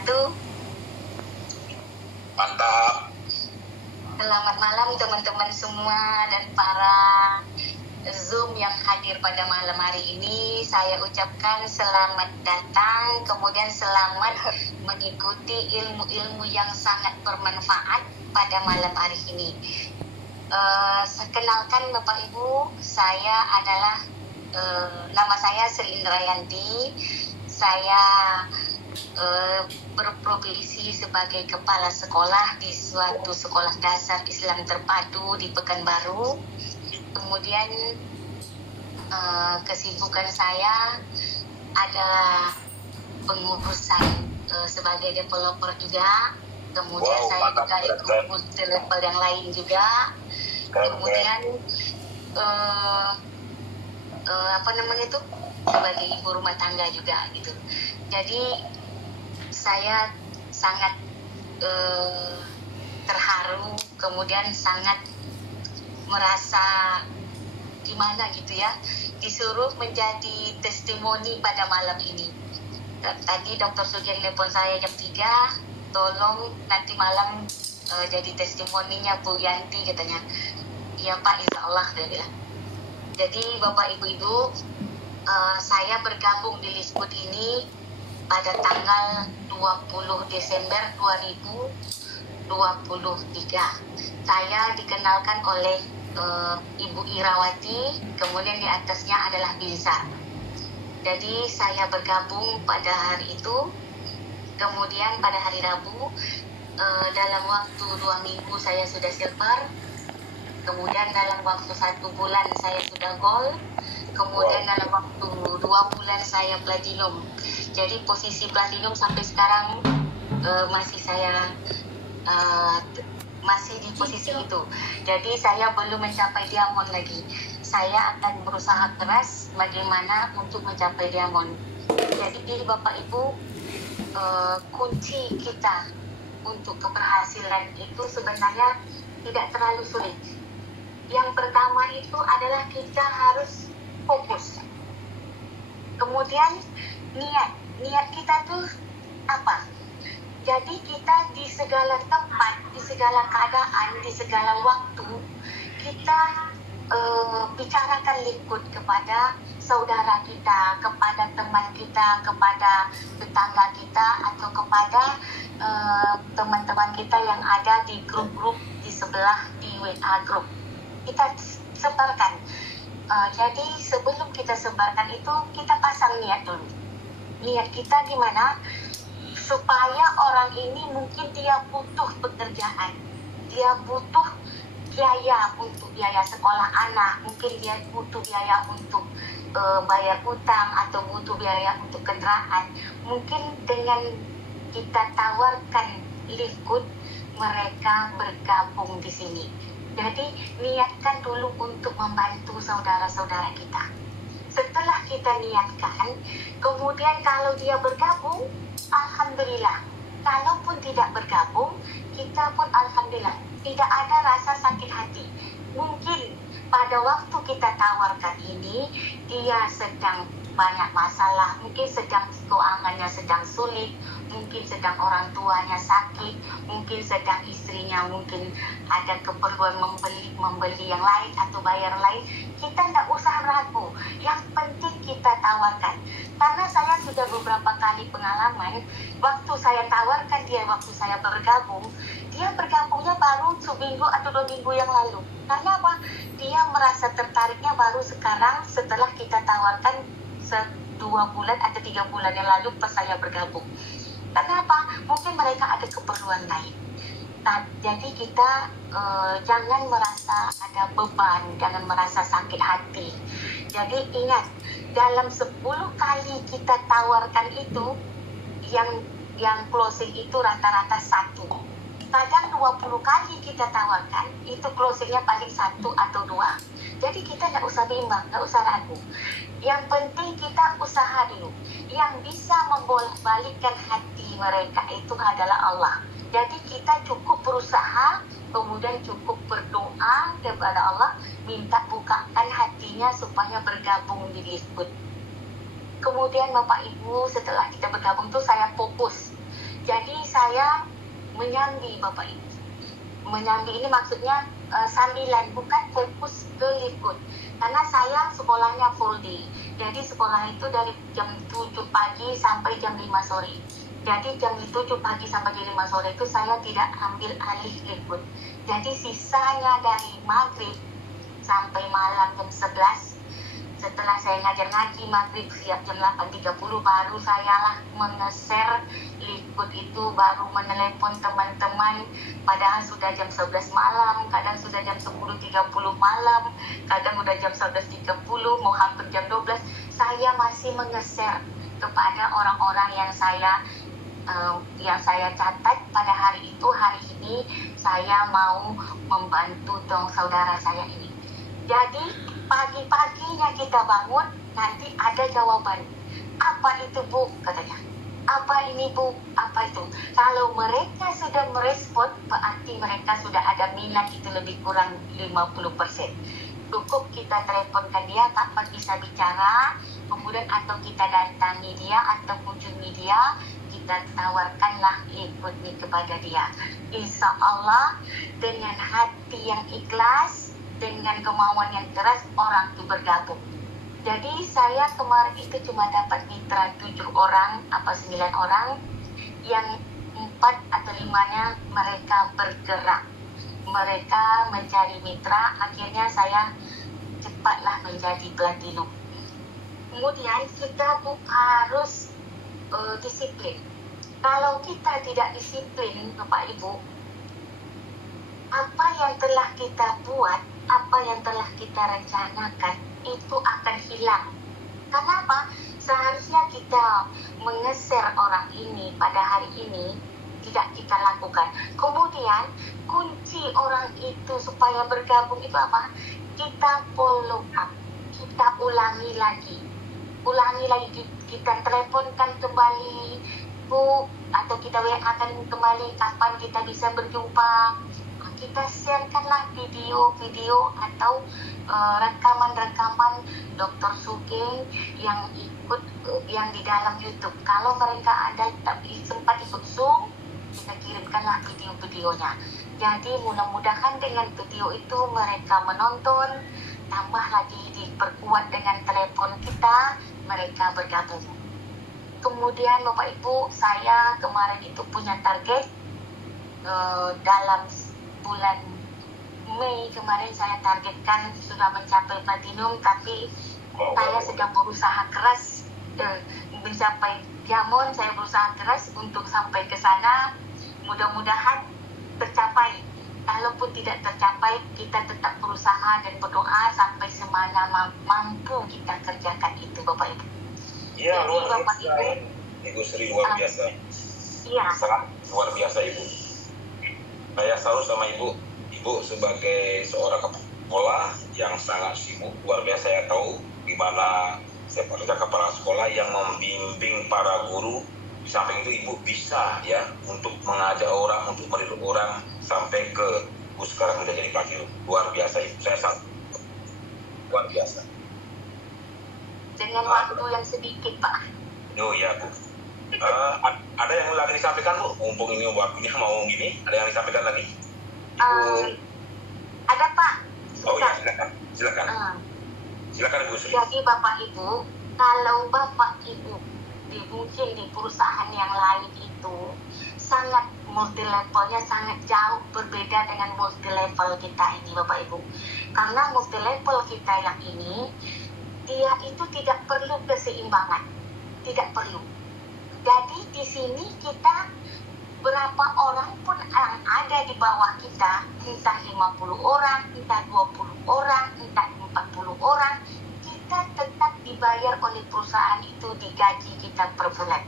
wabarakatuh. Mantap. Selamat malam teman-teman semua dan para Zoom yang hadir pada malam hari ini. Saya ucapkan selamat datang, kemudian selamat mengikuti ilmu-ilmu yang sangat bermanfaat pada malam hari ini. Kenalkan Bapak Ibu, saya adalah nama saya Sri Indrayanti. Saya berprofesi sebagai kepala sekolah di suatu sekolah dasar Islam terpadu di Pekanbaru. Kemudian kesibukan saya adalah pengurusan sebagai developer juga. Kemudian saya juga ikut di level yang lain juga. Kemudian sebagai ibu rumah tangga juga gitu. Jadi saya sangat terharu, kemudian sangat merasa gimana gitu ya, disuruh menjadi testimoni pada malam ini. Tadi Dr. Sugeng nelpon saya jam 3, tolong nanti malam jadi testimoninya Bu Yanti katanya. Iya Pak, insya Allah dia bilang. Jadi Bapak Ibu-Ibu, saya bergabung di Liskut ini pada tanggal 20 Desember 2023. Saya dikenalkan oleh Ibu Irawati, kemudian di atasnya adalah Binsar. Jadi saya bergabung pada hari itu, kemudian pada hari Rabu, dalam waktu 2 minggu saya sudah silver, kemudian dalam waktu 1 bulan saya sudah gold, kemudian dalam waktu 2 bulan saya platinum. Jadi posisi platinum sampai sekarang masih saya masih di posisi itu. Jadi saya belum mencapai diamond lagi. Saya akan berusaha keras bagaimana untuk mencapai diamond. Jadi Bapak Ibu, kunci kita untuk keberhasilan itu sebenarnya tidak terlalu sulit. Yang pertama itu adalah kita harus fokus. Kemudian niat kita tuh apa? Jadi kita di segala tempat, di segala keadaan, di segala waktu kita bicarakan Liskut kepada saudara kita, kepada teman kita, kepada tetangga kita, atau kepada teman-teman kita yang ada di grup-grup di sebelah di WA grup. Kita sebarkan. Jadi sebelum kita sebarkan itu kita pasang niat dulu. Niat kita gimana? Supaya orang ini mungkin dia butuh pekerjaan, dia butuh biaya untuk biaya sekolah anak, mungkin dia butuh biaya untuk bayar utang atau butuh biaya untuk kendaraan. Mungkin dengan kita tawarkan Liskut, mereka bergabung di sini. Jadi niatkan dulu untuk membantu saudara-saudara kita. Setelah kita niatkan, kemudian kalau dia bergabung, alhamdulillah. Kalaupun tidak bergabung, kita pun alhamdulillah. Tidak ada rasa sakit hati. Mungkin pada waktu kita tawarkan ini, dia sedang banyak masalah, mungkin sedang keuangannya sedang sulit, mungkin sedang orang tuanya sakit, mungkin sedang istrinya mungkin ada keperluan membeli yang lain atau bayar lain. Kita tidak usah ragu, yang penting kita tawarkan. Karena saya sudah beberapa kali pengalaman, waktu saya tawarkan dia, waktu saya bergabung, dia bergabungnya baru seminggu atau 2 minggu yang lalu. Karena apa? Dia merasa tertariknya baru sekarang setelah kita tawarkan 2 bulan atau 3 bulan yang lalu pas saya bergabung. Kenapa? Mungkin mereka ada keperluan lain. Nah, jadi kita jangan merasa ada beban, jangan merasa sakit hati. Jadi ingat, dalam 10 kali kita tawarkan itu, yang closing itu rata-rata 1. Kadang 20 kali kita tawarkan, itu closingnya paling 1 atau 2. Jadi kita tidak usah bimbang, tidak usah ragu. Yang penting kita usaha dulu. Yang bisa membolak-balikkan hati mereka itu adalah Allah. Jadi kita cukup berusaha, kemudian cukup berdoa kepada Allah, minta bukakan hatinya supaya bergabung di Liskut. Kemudian Bapak Ibu, setelah kita bergabung itu saya fokus. Jadi saya menyambi Bapak Ibu. Menyambi ini maksudnya sambilan, bukan fokus ke Likud. Karena saya sekolahnya full day. Jadi sekolah itu dari jam 7 pagi sampai jam 5 sore. Jadi jam 7 pagi sampai jam 5 sore itu saya tidak ambil alih Likud. Jadi sisanya dari maghrib sampai malam jam 11, setelah saya ngajar ngaji maghrib siap jam 8.30, baru saya lah mengeser Likud itu, baru menelepon teman-teman. Padahal sudah jam 11 malam, kadang sudah jam 10.30 malam, kadang udah jam 11.30, mau hampir jam 12. Saya masih mengeser kepada orang-orang yang saya catat pada hari itu. Hari ini saya mau membantu dong saudara saya ini. Jadi pagi-paginya kita bangun, nanti ada jawaban. Apa itu Bu? Katanya. Apa ini Bu? Apa itu? Kalau mereka sudah merespon, berarti mereka sudah ada minat, itu lebih kurang 50%. Cukup kita teleponkan dia kapan bisa bicara, kemudian atau kita datangi dia atau kunjungi dia, kita tawarkanlah Likud ini kepada dia. Insya Allah dengan hati yang ikhlas, dengan kemauan yang keras, orang itu bergabung. Jadi saya kemarin itu cuma dapat mitra 7 orang, 9 orang, yang 4 atau 5-nya mereka bergerak. Mereka mencari mitra, akhirnya saya cepatlah menjadi platinum. Kemudian kita harus disiplin. Kalau kita tidak disiplin, Bapak Ibu, apa yang telah kita buat, apa yang telah kita rencanakan, itu akan hilang. Kenapa? Seharusnya kita mengeser orang ini pada hari ini, tidak kita lakukan. Kemudian kunci orang itu supaya bergabung itu apa? Kita follow up, kita ulangi lagi, kita teleponkan kembali Bu, atau kita WA-kan kembali kapan kita bisa berjumpa. Kita sharekanlah video-video atau rekaman-rekaman Dr. Sugeng yang ikut yang di dalam YouTube. Kalau mereka ada tapi sempat ikut Zoom, kita kirimkanlah video-videonya. Jadi mudah-mudahan dengan video itu mereka menonton, tambah lagi diperkuat dengan telepon kita, mereka bergabung. Kemudian Bapak Ibu, saya kemarin itu punya target dalam bulan Mei kemarin saya targetkan sudah mencapai platinum, tapi saya sedang berusaha keras mencapai diamond. Saya berusaha keras untuk sampai ke sana, mudah-mudahan tercapai. Kalaupun tidak tercapai, kita tetap berusaha dan berdoa sampai semana mampu kita kerjakan itu, Bapak Ibu. Iya, luar Bapak biasa. Ibu Sri luar biasa. Iya. Sangat luar biasa Ibu. Saya selalu sama Ibu sebagai seorang kepala yang sangat sibuk, luar biasa. Saya tahu gimana seperti kepala sekolah yang membimbing para guru. Di samping itu Ibu bisa ya untuk mengajak orang, untuk meridu orang sampai ke sekarang sudah jadi platinum. Luar biasa Ibu. Saya sangat luar biasa. Dengan waktu yang sedikit, Pak. Oh iya Bu. Ada yang lagi disampaikan Bu? Mumpung ini waktunya mau gini, ada yang disampaikan lagi? Ada Pak. Oh iya, silakan. Silakan Bu Sri. Jadi Bapak Ibu, kalau Bapak Ibu mungkin di perusahaan yang lain itu sangat multi levelnya sangat jauh berbeda dengan multi level kita ini Bapak Ibu. Karena multi level kita yang ini, dia itu tidak perlu keseimbangan, tidak perlu. Jadi di sini kita berapa orang pun yang ada di bawah kita, entah 50 orang, entah 20 orang, entah 40 orang, kita tetap dibayar oleh perusahaan itu, digaji kita per bulan.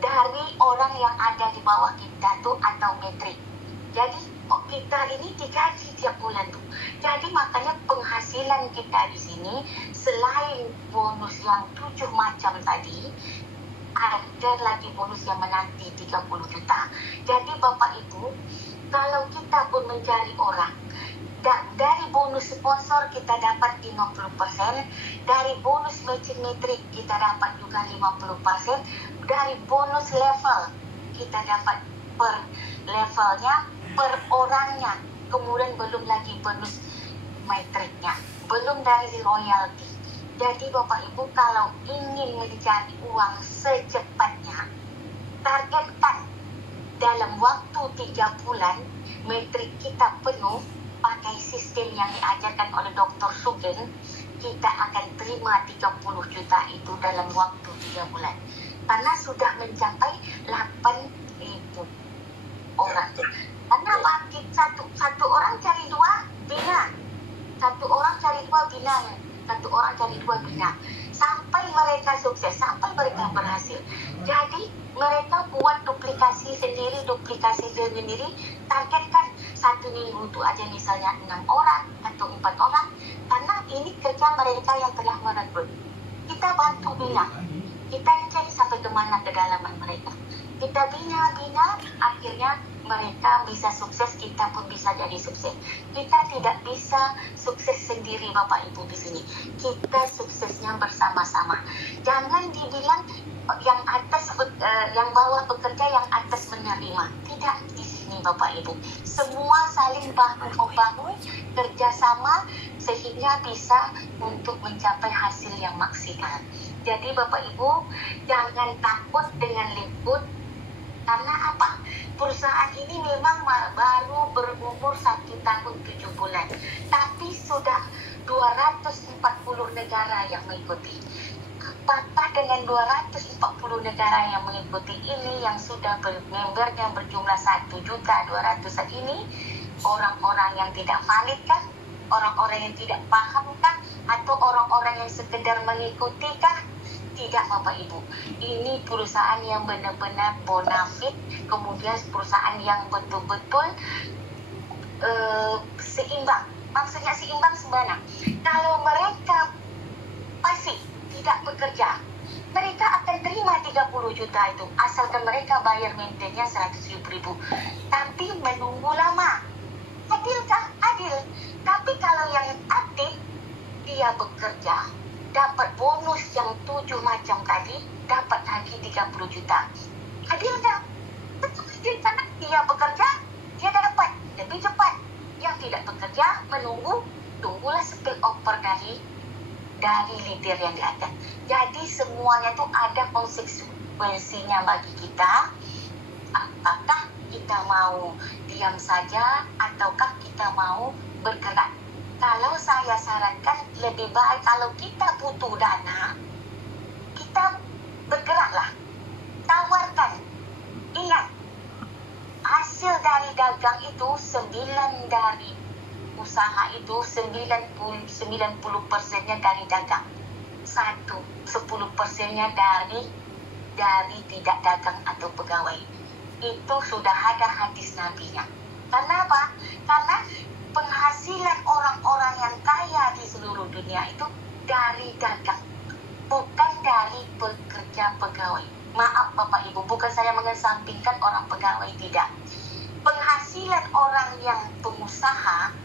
Dari orang yang ada di bawah kita tuh atau metrik. Jadi kita ini digaji tiap bulan tuh. Jadi makanya penghasilan kita di sini selain bonus yang 7 macam tadi, ada lagi bonus yang menanti 30 juta. Jadi Bapak Ibu, kalau kita pun mencari orang, dari bonus sponsor kita dapat 50%, dari bonus matching metrik kita dapat juga 50%, dari bonus level kita dapat per levelnya, per orangnya, kemudian belum lagi bonus metriknya, belum dari royalti. Jadi Bapak Ibu kalau ingin mencari uang secepatnya, targetkan dalam waktu 3 bulan metrik kita penuh pakai sistem yang diajarkan oleh Dr. Sugeng, kita akan terima 30 juta itu dalam waktu 3 bulan. Karena sudah mencapai 8.000 orang. Karena satu orang cari 2 bina. Satu orang cari 2 bina. Satu orang cari 2 bina. Sampai mereka sukses, sampai mereka berhasil. Jadi mereka buat duplikasi sendiri, targetkan 1 minggu itu aja misalnya 6 orang atau 4 orang, karena ini kerja mereka yang telah merekrut. Kita bantu bina, kita cek sampai kemana kedalaman mereka. Kita bina, akhirnya mereka bisa sukses, kita pun bisa jadi sukses. Kita tidak bisa sukses sendiri Bapak Ibu di sini. Kita suksesnya bersama-sama. Jangan dibilang yang atas, yang bawah bekerja, yang atas menerima. Tidak di sini Bapak Ibu. Semua saling bahu-membahu, kerjasama sehingga bisa untuk mencapai hasil yang maksimal. Jadi Bapak Ibu jangan takut dengan liput. Karena apa? Perusahaan ini memang baru berumur 1 tahun 7 bulan. Tapi sudah 240 negara yang mengikuti. Apakah dengan 240 negara yang mengikuti ini, yang sudah membernya berjumlah 1.200.000 ini, orang-orang yang tidak valid kah? Orang-orang yang tidak paham kah? Atau orang-orang yang sekedar mengikuti kah? Tidak Bapak Ibu, ini perusahaan yang benar-benar bonafit, kemudian perusahaan yang betul-betul seimbang. Maksudnya seimbang sebenarnya. Kalau mereka pasif, tidak bekerja, mereka akan terima 30 juta itu, asalkan mereka bayar maintenance 100.000. Tapi menunggu lama. Adilkah? Adil. Tapi kalau yang aktif, dia bekerja, dapat bonus yang 7 macam tadi, dapat lagi 30 juta. Adil tak? Betul adil, karena dia bekerja, dia dapat lebih cepat. Yang tidak bekerja, menunggu, tunggulah spill over dari leader yang di atas. Jadi semuanya itu ada konsekuensinya bagi kita. Apakah kita mau diam saja, ataukah kita mau bergerak? Kalau saya sarankan lebih baik kalau kita butuh dana, kita bergeraklah, tawarkan. Ingat, hasil dari dagang itu 9 dari usaha itu 90% dari dagang. 10% dari tidak dagang atau pegawai. Itu sudah ada hadis nabinya. Kenapa? Karena penghasilan orang-orang yang kaya di seluruh dunia itu dari dagang, bukan dari pekerja pegawai. Maaf Bapak Ibu, bukan saya mengesampingkan orang pegawai, tidak. Penghasilan orang yang pengusaha,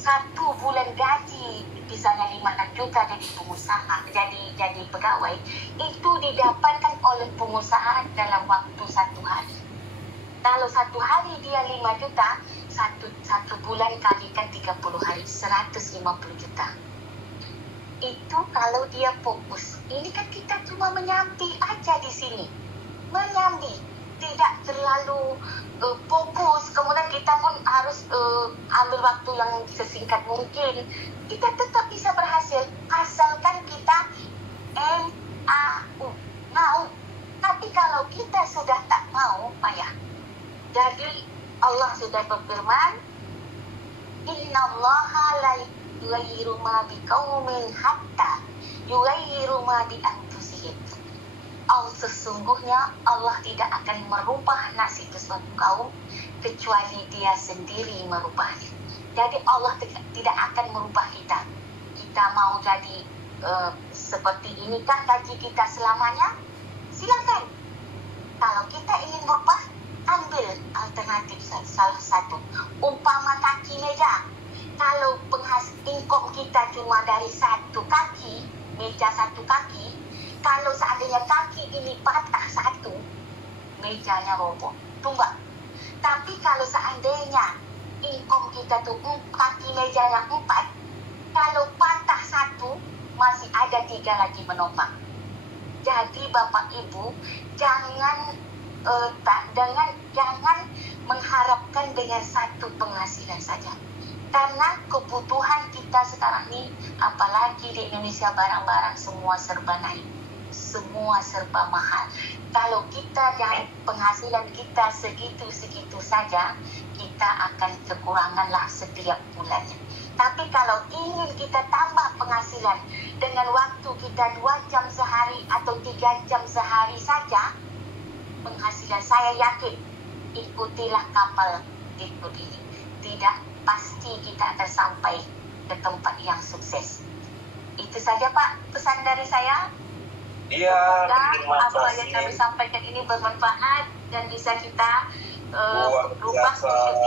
1 bulan gaji misalnya 5 juta jadi pengusaha, jadi pegawai, itu didapatkan oleh pengusaha dalam waktu 1 hari. Kalau 1 hari dia 5 juta, satu bulan kalikan 30 hari, 150 juta. Itu kalau dia fokus. Ini kan kita cuma menyambi aja di sini. Menyambi. Tidak terlalu fokus. Kemudian kita pun harus ambil waktu yang sesingkat mungkin. Kita tetap bisa berhasil. Asalkan kita mau. Tapi kalau kita sudah tak mau, payah. Jadi Allah sudah berfirman, Innallaha la yughayyiru ma biqaumin hatta yughayyiru ma bi anfusihim. Sesungguhnya Allah tidak akan merubah nasib sesuatu kaum kecuali dia sendiri merubahnya. Jadi Allah tidak akan merubah kita. Kita mau jadi seperti inikah gaji kita selamanya? Silakan. Kalau kita ingin berubah, ambil alternatif salah satu. Umpama kaki meja. Kalau income kita cuma dari 1 kaki, meja 1 kaki, kalau seandainya kaki ini patah 1, mejanya roboh. Tunggu. Tapi kalau seandainya income kita tuh kaki mejanya 4, kalau patah 1 masih ada 3 lagi menopang. Jadi Bapak Ibu jangan jangan mengharapkan dengan satu penghasilan saja. Karena kebutuhan kita sekarang ini, apalagi di Indonesia, barang-barang semua serba naik, semua serba mahal. Kalau kita dan penghasilan kita segitu-segitu saja, kita akan kekuranganlah setiap bulannya. Tapi kalau ingin kita tambah penghasilan dengan waktu kita 2 jam sehari atau 3 jam sehari saja, penghasilan saya yakin, ikutilah kapal ikut ini. Tidak pasti kita akan sampai ke tempat yang sukses. Itu saja Pak pesan dari saya. Iya, Semoga apa yang kami sampaikan ini bermanfaat dan bisa kita rubah kehidupan